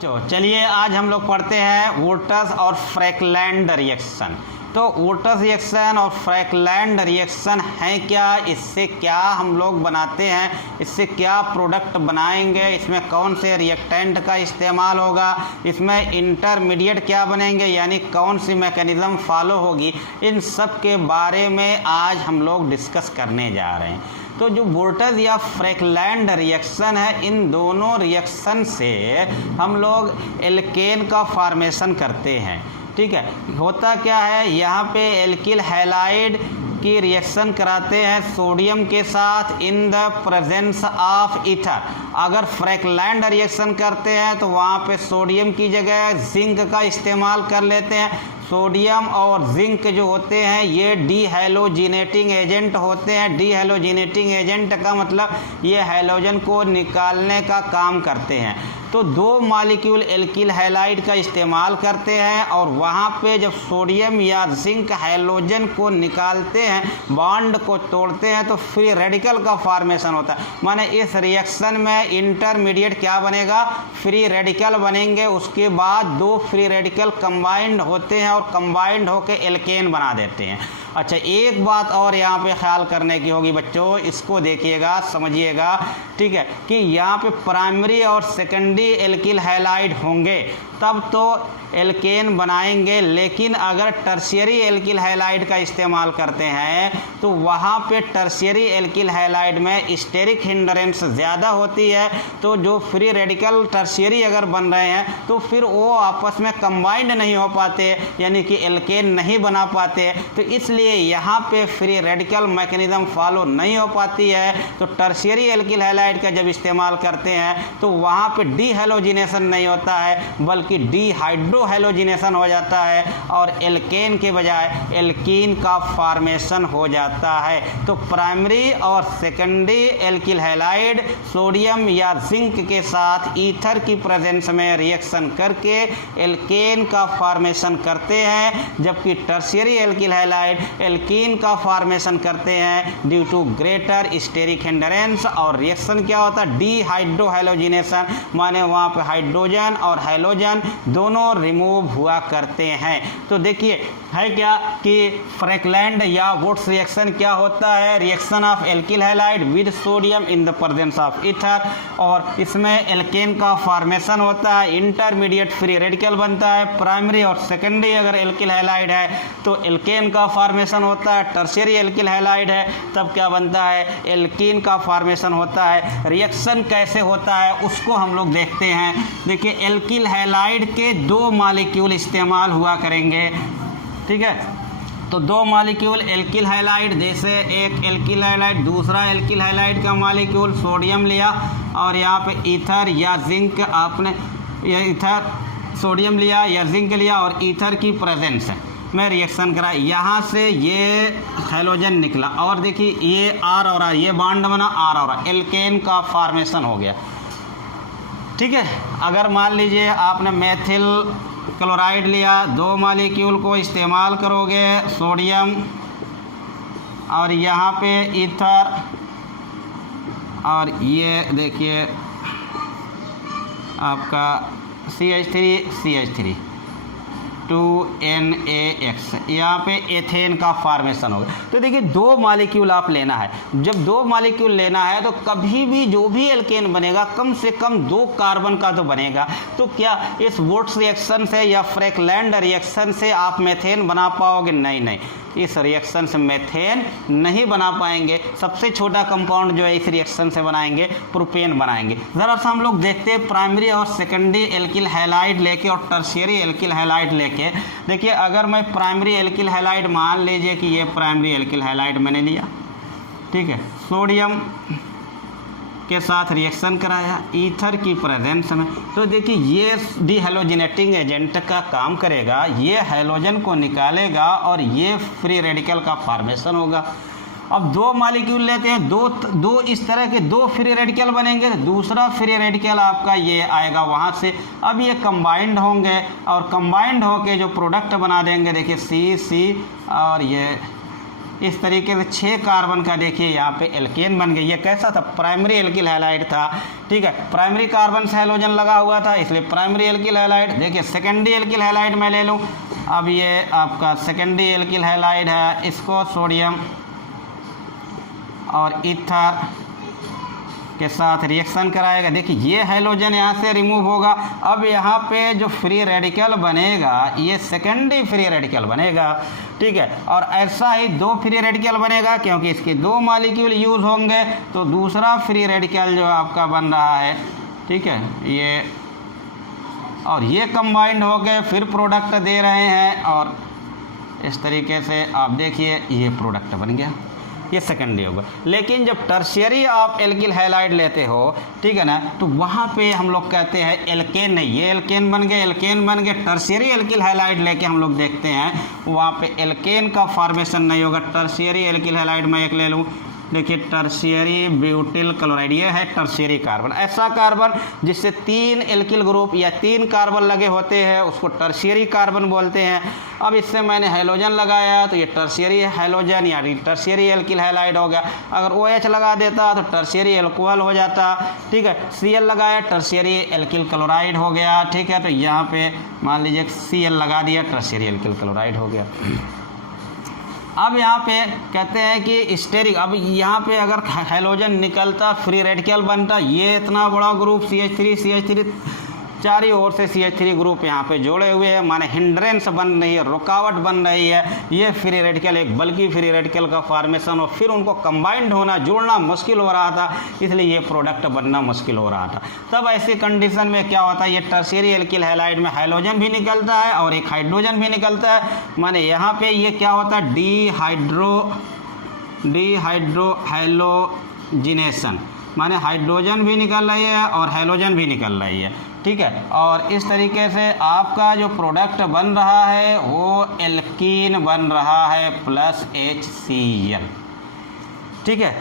चलिए आज हम लोग पढ़ते हैं वोल्टस और फ्रैकलैंड रिएक्शन। तो वोल्टस रिएक्शन और फ्रैकलैंड रिएक्शन है क्या, इससे क्या हम लोग बनाते हैं, इससे क्या प्रोडक्ट बनाएंगे, इसमें कौन से रिएक्टेंट का इस्तेमाल होगा, इसमें इंटरमीडिएट क्या बनेंगे, यानी कौन सी मैकेनिज़्म फॉलो होगी, इन सब के बारे में आज हम लोग डिस्कस करने जा रहे हैं। तो जो वोल्टस या फ्रैकलैंड रिएक्शन है, इन दोनों रिएक्शन से हम लोग एल्केन का फॉर्मेशन करते हैं। ठीक है, होता क्या है, यहाँ पे एल्किल हैलाइड की रिएक्शन कराते हैं सोडियम के साथ in the presence of ether. अगर फ्रैकलैंड रिएक्शन करते हैं तो वहाँ पे सोडियम की जगह जिंक का इस्तेमाल कर लेते हैं। सोडियम और जिंक जो होते हैं ये डीहैलोजिनेटिंग एजेंट होते हैं। डीहैलोजिनेटिंग एजेंट का मतलब ये हैलोजन को निकालने का काम करते हैं। तो दो मॉलिक्यूल एल्किल हैलाइड का इस्तेमाल करते हैं और वहाँ पे जब सोडियम या जिंक हैलोजन को निकालते हैं, बॉन्ड को तोड़ते हैं, तो फ्री रेडिकल का फॉर्मेशन होता है। माने इस रिएक्शन में इंटरमीडिएट क्या बनेगा, फ्री रेडिकल बनेंगे। उसके बाद दो फ्री रेडिकल कंबाइंड होते हैं और कंबाइंड होकर एल्केन बना देते हैं। अच्छा, एक बात और यहाँ पे ख्याल करने की होगी बच्चों, इसको देखिएगा, समझिएगा। ठीक है, कि यहाँ पे प्राइमरी और सेकेंडरी एल्किल हैलाइड होंगे तब तो एल्केन बनाएंगे, लेकिन अगर टर्शियरी एल्किल हैलाइड का इस्तेमाल करते हैं तो वहाँ पे टर्शियरी एल्किल हैलाइड में स्टेरिक हिंडरेंस ज़्यादा होती है। तो जो फ्री रेडिकल टर्शियरी अगर बन रहे हैं तो फिर वो आपस में कंबाइंड नहीं हो पाते, यानी कि एल्केन नहीं बना पाते। तो इसलिए यहाँ पे फ्री रेडिकल मैकेनिज्म फॉलो नहीं हो पाती है। तो टर्शियरी एल्किल हैलाइड का जब इस्तेमाल करते हैं तो वहाँ पे डीहैलोजिनेशन नहीं होता है, बल्कि डीहाइड्रोहैलोजिनेशन हो जाता है और एल्केन के बजाय एल्कीन का फॉर्मेशन हो जाता है। तो प्राइमरी और सेकेंडरी एल्किल हैलाइड सोडियम या जिंक के साथ ईथर की प्रेजेंस में रिएक्शन करके एल्केन का फॉर्मेशन करते हैं, जबकि टर्शियरी एल्किल हैलाइड एल्कीन का फॉर्मेशन करते हैं due to greater steric hindrance. और रिएक्शन क्या होता है, डीहाइड्रोहैलोजिनेशन, माने वहाँ पे हाइड्रोजन और हैलोजन दोनों रिमूव हुआ करते हैं। तो देखिए है क्या कि फ्रैकलैंड या वोल्ट्स रिएक्शन क्या होता है, reaction of alkyl halide with sodium in the presence of ether, और इसमें एल्केन का फॉर्मेशन होता है, इंटरमीडिएट फ्री रेडिकल बनता है। प्राइमरी और सेकेंडरी अगर एल्किल हैलाइड है तो एल्केन का फॉर्मेशन होता है, टर्शियरी एल्किल हैलाइड है तब क्या बनता है, एल्कीन का फॉर्मेशन होता है। रिएक्शन कैसे होता है उसको हम लोग देखते हैं। देखिए, एल्किल हैलाइड के दो मॉलिक्यूल इस्तेमाल हुआ करेंगे। ठीक है, तो दो मॉलिक्यूल एल्किल हैलाइड, जैसे एक एल्किल हैलाइड दूसरा एल्किल हैलाइड का मॉलिक्यूल सोडियम लिया और यहाँ पे ईथर या जिंक, आपने ये ईथर सोडियम लिया या जिंक लिया और ईथर की प्रेजेंस में रिएक्शन करा, यहाँ से ये हैलोजन निकला और देखिए ये आर और आर, ये बॉन्ड बना आर और आर, एल्केन का फॉर्मेशन हो गया। ठीक है, अगर मान लीजिए आपने मेथिल क्लोराइड लिया, दो मॉलिक्यूल को इस्तेमाल करोगे सोडियम और यहाँ पे ईथर, और ये देखिए आपका CH3 2NaX, यहाँ पे एथेन का फॉर्मेशन होगा। तो देखिए दो मॉलिक्यूल आप लेना है, जब दो मॉलिक्यूल लेना है तो कभी भी जो भी एल्केन बनेगा कम से कम दो कार्बन का तो बनेगा। तो क्या इस वोल्ट्स रिएक्शन से या फ्रैकलैंड रिएक्शन से आप मेथेन बना पाओगे? नहीं, इस रिएक्शन से मेथेन नहीं बना पाएंगे। सबसे छोटा कंपाउंड जो है इस रिएक्शन से बनाएंगे, प्रोपेन बनाएंगे। ज़रा सा हम लोग देखते हैं प्राइमरी और सेकेंडरी एल्किल हैलाइड लेके और टर्शियरी एल्किल हैलाइड लेके। देखिए, अगर मैं प्राइमरी एल्किल हैलाइड, मान लीजिए कि ये प्राइमरी एल्किल हैलाइड मैंने लिया, ठीक है, सोडियम के साथ रिएक्शन कराया ईथर की प्रेजेंस में, तो देखिए ये डीहैलोजिनेटिंग एजेंट का काम करेगा, ये हैलोजन को निकालेगा और ये फ्री रेडिकल का फॉर्मेशन होगा। अब दो मॉलिक्यूल लेते हैं, दो इस तरह के दो फ्री रेडिकल बनेंगे, दूसरा फ्री रेडिकल आपका ये आएगा वहाँ से। अब ये कंबाइंड होंगे और कंबाइंड होके जो प्रोडक्ट बना देंगे, देखिए C और ये इस तरीके से 6 कार्बन का देखिए यहाँ पे एल्केन बन गई। ये कैसा था, प्राइमरी एल्किल हैलाइड था, ठीक है, प्राइमरी कार्बन से हैलोजन लगा हुआ था इसलिए प्राइमरी एल्किल हैलाइड। देखिए सेकेंडरी एल्किल हैलाइड मैं ले लूँ, अब ये आपका सेकेंडरी एल्किल हैलाइड है, इसको सोडियम और ईथर के साथ रिएक्शन कराएगा। देखिए ये हैलोजन यहाँ से रिमूव होगा, अब यहाँ पे जो फ्री रेडिकल बनेगा ये सेकेंडरी फ्री रेडिकल बनेगा, ठीक है। और ऐसा ही 2 फ्री रेडिकल बनेगा क्योंकि इसके 2 मॉलिक्यूल यूज़ होंगे, तो दूसरा फ्री रेडिकल जो आपका बन रहा है, ठीक है, ये और ये कंबाइंड हो गए फिर प्रोडक्ट दे रहे हैं, और इस तरीके से आप देखिए ये प्रोडक्ट बन गया, ये सेकेंडरी होगा। लेकिन जब टर्शियरी आप एल्किल हैलाइड लेते हो, ठीक है ना, तो वहाँ पे हम लोग कहते हैं एल्केन नहीं, ये एल्केन बन गए, एल्केन बन गए। टर्शियरी एल्किल हैलाइड लेके हम लोग देखते हैं वहाँ पे एल्केन का फॉर्मेशन नहीं होगा। टर्शियरी एल्किल हैलाइड मैं एक ले लूँ, देखिए टर्शियरी ब्यूटिल क्लोराइड, ये है टर्शियरी कार्बन। ऐसा कार्बन जिससे 3 एल्किल ग्रुप या 3 कार्बन लगे होते हैं उसको टर्शियरी कार्बन बोलते हैं। अब इससे मैंने हैलोजन लगाया तो ये टर्शियरी हैलोजन या टर्शियरी एल्किल हैलाइड हो गया। अगर OH लगा देता तो टर्शियरी एल्कोहल हो जाता, ठीक है। Cl लगाया टर्शियरी एल्किल क्लोराइड हो गया, ठीक है। तो यहाँ पे मान लीजिए Cl लगा दिया, टर्शियरी एल्किल क्लोराइड हो गया। अब यहाँ पे कहते हैं कि स्टेरिक, अब यहाँ पे अगर हैलोजन निकलता फ्री रेडिकल बनता, ये इतना बड़ा ग्रुप CH3 चारों ओर से CH3 ग्रुप यहाँ पे जोड़े हुए हैं, माने हिंड्रेंस बन रही है, रुकावट बन रही है। ये फ्री रेडिकल एक बल्कि फ्री रेडिकल का फॉर्मेशन और फिर उनको कंबाइंड होना, जोड़ना मुश्किल हो रहा था, इसलिए ये प्रोडक्ट बनना मुश्किल हो रहा था। तब ऐसी कंडीशन में क्या होता है, ये टर्शियरी एल्किल हैलाइड में हैलोजन भी निकलता है और एक हाइड्रोजन भी निकलता है, माने यहाँ पे ये क्या होता है डिहाइड्रो हैलोजिनेशन, माने हाइड्रोजन भी निकल रही है और हैलोजन भी निकल रही है, ठीक है। और इस तरीके से आपका जो प्रोडक्ट बन रहा है वो एल्कीन बन रहा है प्लस HCl, ठीक है।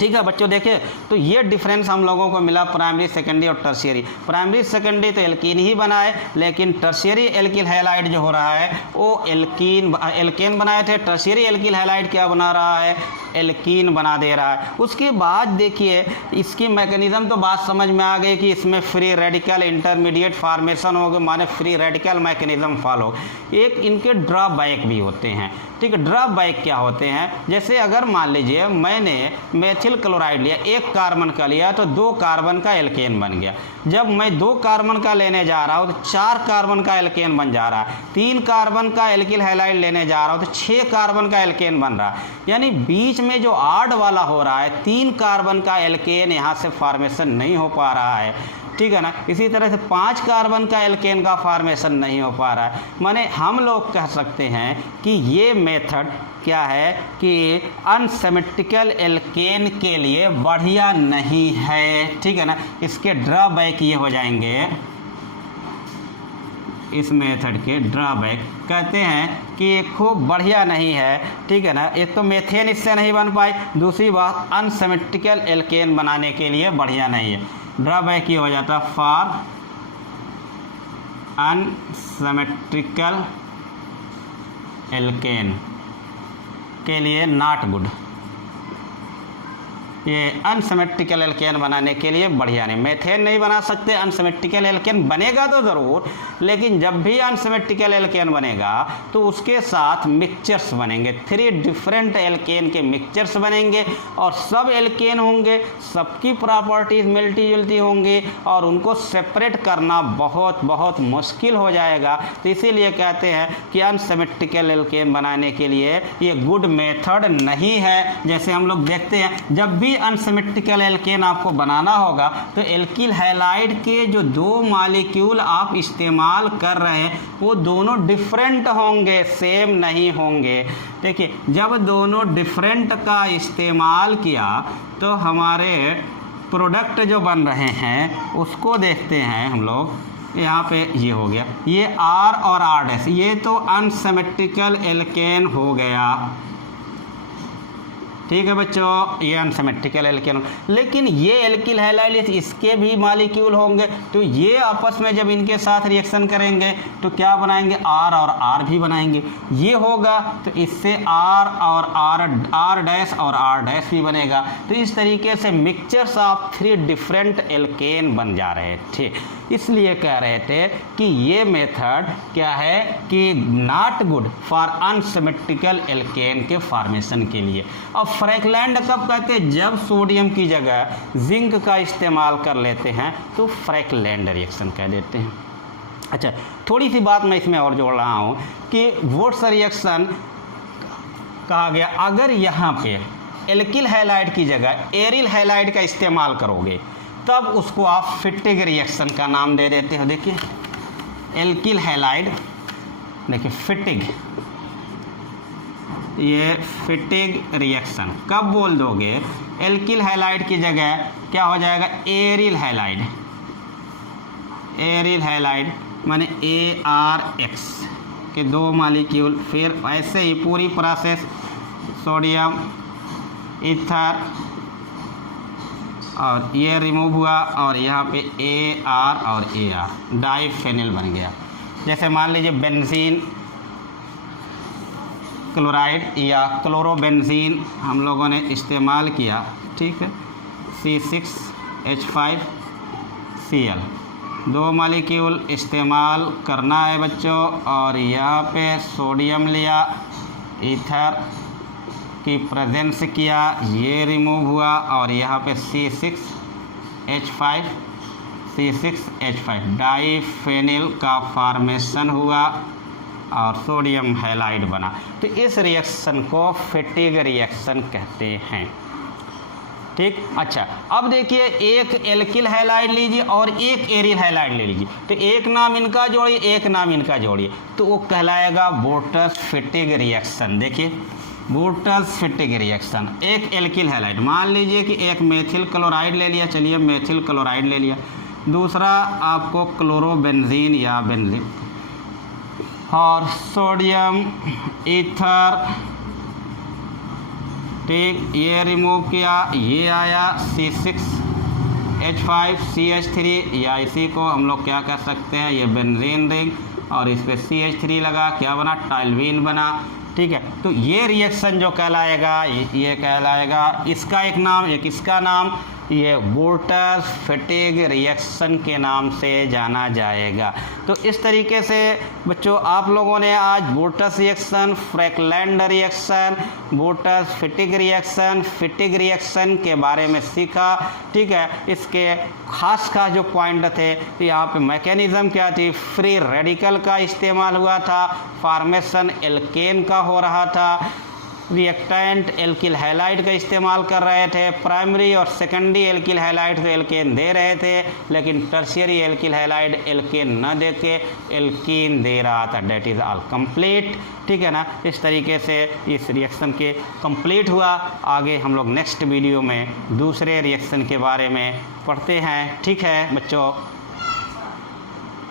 ठीक है बच्चों, देखिए तो ये डिफरेंस हम लोगों को मिला प्राइमरी सेकेंडरी और टर्शियरी। प्राइमरी सेकेंडरी तो एल्कीन ही बनाए, लेकिन टर्शियरी एल्किल हैलाइड जो हो रहा है वो एल्केन बनाए थे। टर्शियरी एल्किल हैलाइड क्या बना रहा है, एल्कीन बना दे रहा है। उसके बाद देखिए इसकी मैकेनिज्म तो बात समझ में आ गई कि इसमें फ्री रेडिकल इंटरमीडिएट फार्मेशन हो गए, माने फ्री रेडिकल मैकेनिज्म फॉलो। एक इनके ड्रॉबैक भी होते हैं, ठीक है। ड्रॉबैक क्या होते हैं, जैसे अगर मान लीजिए मैंने मेथिल क्लोराइड लिया, 1 कार्बन का लिया तो 2 कार्बन का एल्केन बन गया। जब मैं 2 कार्बन का लेने जा रहा हूँ तो 4 कार्बन का एल्केन बन जा रहा है। 3 कार्बन का एल्किल हैलाइड लेने जा रहा हूँ तो 6 कार्बन का एल्केन बन रहा है। यानी बीच में जो आड वाला हो रहा है 3 कार्बन का एल्केन यहाँ से फॉर्मेशन नहीं हो पा रहा है, ठीक है ना। इसी तरह से 5 कार्बन का एल्केन का फॉर्मेशन नहीं हो पा रहा है। माने हम लोग कह सकते हैं कि ये मेथड क्या है कि अनसिमेट्रिकल एल्केन के लिए बढ़िया नहीं है, ठीक है ना। इसके ड्रॉबैक ये हो जाएंगे, इस मेथड के ड्रॉबैक कहते हैं कि ये खूब बढ़िया नहीं है, ठीक है ना। एक तो मेथेन इससे नहीं बन पाई, दूसरी बात अनसिमेट्रिकल एल्केन बनाने के लिए बढ़िया नहीं है। ड्रॉबैक ये हो जाता फॉर अनसिमेट्रिकल एल्केन के लिए नॉट गुड। ये अनसिमेट्रिकल एल्केन बनाने के लिए बढ़िया नहीं, मेथेन नहीं बना सकते। अनसिमेट्रिकल एल्केन बनेगा तो ज़रूर, लेकिन जब भी अनसिमेट्रिकल एल्केन बनेगा तो उसके साथ मिक्सचर्स बनेंगे, 3 डिफरेंट एल्केन के मिक्सचर्स बनेंगे और सब एल्केन होंगे, सबकी प्रॉपर्टीज मिलती जुलती होंगी और उनको सेपरेट करना बहुत बहुत मुश्किल हो जाएगा। तो इसीलिए कहते हैं कि अनसिमेट्रिकल एल्केन बनाने के लिए ये गुड मेथड नहीं है। जैसे हम लोग देखते हैं जब भी अनसिमेट्रिकल एल्केन आपको बनाना होगा तो एल्किल हैलाइड के जो 2 मॉलिक्यूल आप इस्तेमाल कर रहे हैं वो दोनों डिफरेंट होंगे, सेम नहीं होंगे। देखिए जब दोनों डिफरेंट का इस्तेमाल किया तो हमारे प्रोडक्ट जो बन रहे हैं उसको देखते हैं हम लोग। यहाँ पे ये हो गया, ये R और R', ये तो अनसिमेट्रिकल एल्केन हो गया, ठीक है बच्चों, ये अनसिमेट्रिकल एल्केन। लेकिन ये एल्किल हैलाइड इसके भी मॉलिक्यूल होंगे, तो ये आपस में जब इनके साथ रिएक्शन करेंगे तो क्या बनाएंगे, आर और आर भी बनाएंगे। ये होगा तो इससे आर और आर डैश और आर डैश भी बनेगा। तो इस तरीके से मिक्सचर्स ऑफ 3 डिफरेंट एल्केन बन जा रहे थे। इसलिए कह रहे थे कि ये मेथड क्या है कि not good for unsymmetrical alkane के फॉर्मेशन के लिए। अब फ्रैकलैंड कब कहते हैं, जब सोडियम की जगह जिंक का इस्तेमाल कर लेते हैं तो फ्रैकलैंड रिएक्शन कह देते हैं। अच्छा, थोड़ी सी बात मैं इसमें और जोड़ रहा हूँ कि वोट्स रिएक्शन कहा गया, अगर यहाँ पे एल्किल हैलाइड की जगह एरिल हैलाइड का इस्तेमाल करोगे तब उसको आप फिटिग रिएक्शन का नाम दे देते हो। देखिए एल्किल हैलाइड, देखिए फिटिग, ये फिटिग रिएक्शन कब बोल दोगे, एल्किल हैलाइड की जगह क्या हो जाएगा, एरिल हैलाइड। एरिल हैलाइड माने ARX के 2 मॉलिक्यूल, फिर ऐसे ही पूरी प्रोसेस सोडियम ईथर और ये रिमूव हुआ और यहाँ पे AR और AR डाइफेनिल बन गया। जैसे मान लीजिए बेंजीन क्लोराइड या क्लोरोबेंजीन हम लोगों ने इस्तेमाल किया, ठीक है, C6H5Cl 2 मॉलिक्यूल इस्तेमाल करना है बच्चों। और यहाँ पे सोडियम लिया, ईथर की प्रेजेंस किया, ये रिमूव हुआ और यहाँ पे C6H5 डाइफेनिल का फॉर्मेशन हुआ और सोडियम हैलाइड बना। तो इस रिएक्शन को फिटिग रिएक्शन कहते हैं। ठीक, अच्छा अब देखिए एक एल्किल हैलाइड लीजिए और एक एरिल हैलाइड ले लीजिए, तो एक नाम इनका जोड़िए, एक नाम इनका जोड़िए, तो वो कहलाएगा बोर्टस फिटिग रिएक्शन। देखिए बोर्टस फिटिग रिएक्शन, एक एल्किल हैलाइड, मान लीजिए कि एक मेथिल क्लोराइड ले लिया, चलिए मेथिल क्लोराइड ले लिया, दूसरा आपको क्लोरोबेंजीन या बेंजीन और सोडियम ईथर, ठीक, ये रिमूव किया, ये आया C6H5CH3 या इसी को हम लोग क्या कर सकते हैं, ये बेंजीन रिंग और इस पर CH3 लगा, क्या बना, टाइलवीन बना। ठीक है, तो ये रिएक्शन जो कहलाएगा ये कहलाएगा, इसका एक नाम एक इसका नाम, ये बोर्टस फिटिग रिएक्शन के नाम से जाना जाएगा। तो इस तरीके से बच्चों आप लोगों ने आज Wurtz reaction, Frankland reaction, Wurtz Fittig reaction के बारे में सीखा। ठीक है, इसके खास जो पॉइंट थे, यहाँ पे मैकेनिज्म क्या थी, फ्री रेडिकल का इस्तेमाल हुआ था, फॉर्मेशन एल्केन का हो रहा था, रिएक्टेंट एल्किल हैलाइड का इस्तेमाल कर रहे थे, प्राइमरी और सेकेंडरी एल्किल हैलाइड तो एल्केन दे रहे थे, लेकिन टर्शियरी एल्किल हैलाइड एल्केन न दे के एल्कीन दे रहा था। That is all complete. ठीक है ना, इस तरीके से इस रिएक्शन के कंप्लीट हुआ। आगे हम लोग नेक्स्ट वीडियो में दूसरे रिएक्शन के बारे में पढ़ते हैं। ठीक है बच्चों।